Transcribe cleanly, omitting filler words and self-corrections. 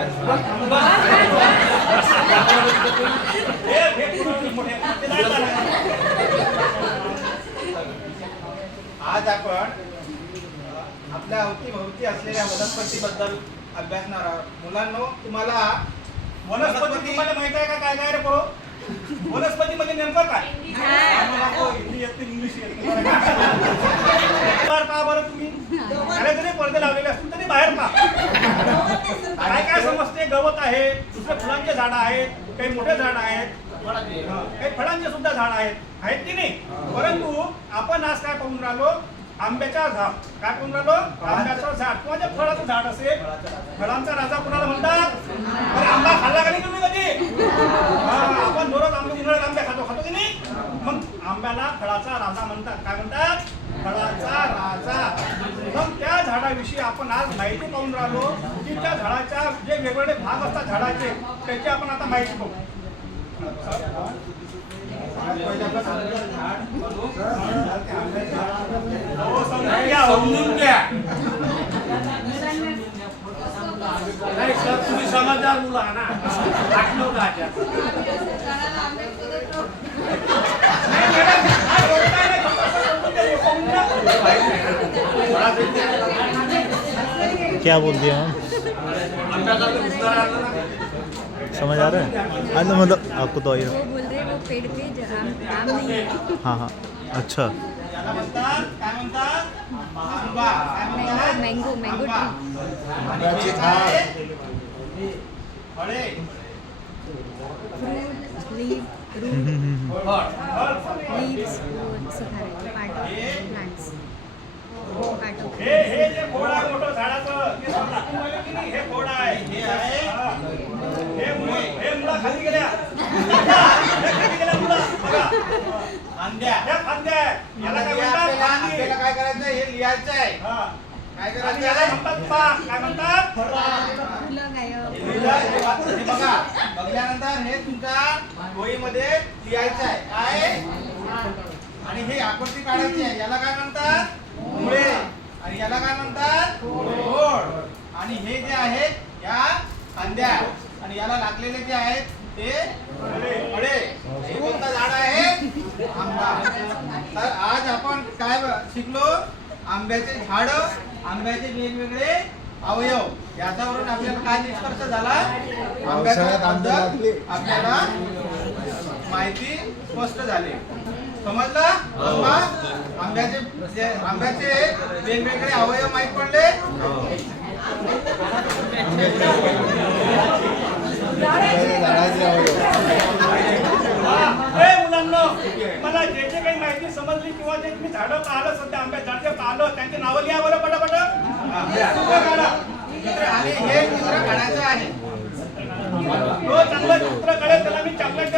आज आपण आपल्या अवतीभोवती असलेल्या वनस्पतीबद्दल अभ्यासणार आहोत. मुलांनो, तुम्हाला वनस्पती माहित आहे का? काय काय रे पोरो? वनस्पती म्हणजे नेमकं काय? हिंदी येते, इंग्लिश येते. पहा बरं तुम्ही, घरात जरी पडदे लावलेले असतील तरी बाहेर पहा. काय काय समजते? गवत आहे, दुसरे फुलांचे झाड आहेत, काही मोठे झाड आहेत, काही फळांचे सुद्धा झाड आहेत की नाही? परंतु आपण आज काय पाहून राहिलो? आंब्याचा झाड. काय पाहून राहिलो? आंब्याचं झाड किंवा जे फळाचं झाड असेल. फळांचा राजा कुणाला म्हणतात? आंबा खाल्ला का नाही तुम्ही कधी? आपण दररोज उन्हाळ्यात आंबे खातो की नाही? मग आंब्याला फळाचा राजा म्हणतात. काय म्हणतात? फळाचा राजा. मग त्या झाडाविषयी आपण आज माहिती पाहून राहिलो की त्या झाडाच्या जे वेगवेगळे भाग असतात झाडाचे, त्याची आपण आता माहिती पाहू. समजून घ्या. नाही सर, तुम्ही समजदार मुला ना. क्या बोल दिया हम? समझ आ रहा है? हाँ, मतलब आपको तो वो बोल रहे वो पेड़ पे आम नहीं है. हाँ हाँ, अच्छा. Mango mango tree. लीव्स सिखा रहे part of plants. Part of हे जे खोड आहे मोठं झाडाचं, ते दाखवून राहिलं की नाही? हे खोड आहे, हे आहे. हे मुळा खाली गेल्या. हे खाली गेल्या मुळा. बघा, फांद्या. ह्या फांद्या आहे. याला काय म्हणतात? फांदी. काय करायचं? हे लिहायचं आहे. काय करायचं? याला म्हणतात पाक. काय म्हणतात? फुलं गायब. हे बघा, बघल्यानंतर हे तुमच्या वहीमध्ये लिहायचं आहे. काय? आणि हे आकृती काढायची आहे. याला काय म्हणतात? मुळे. आणि याला काय म्हणतात? खोड. आणि हे जे आहेत या फांद्या, आणि याला लागलेले जे आहेत ते फळे. हे कोणतं झाड आहे? आंबा. तर आज आपण काय शिकलो? आंब्याचे झाड, आंब्याचे वेगवेगळे अवयव. याच्यावरून आपल्याला काय निष्कर्ष झाला? आंब्याबद्दल आपल्याला माहिती स्पष्ट झाली. समजलं? आंब्याचे वेगवेगळे अवयव माहित पडले. मुलांना, मला जे जे काही माहिती समजली किंवा जे तुम्ही झाडं पाहिलं, सध्या आंब्या झाडे पाहिलं, त्यांचे नावं लिहा बरं पटापट.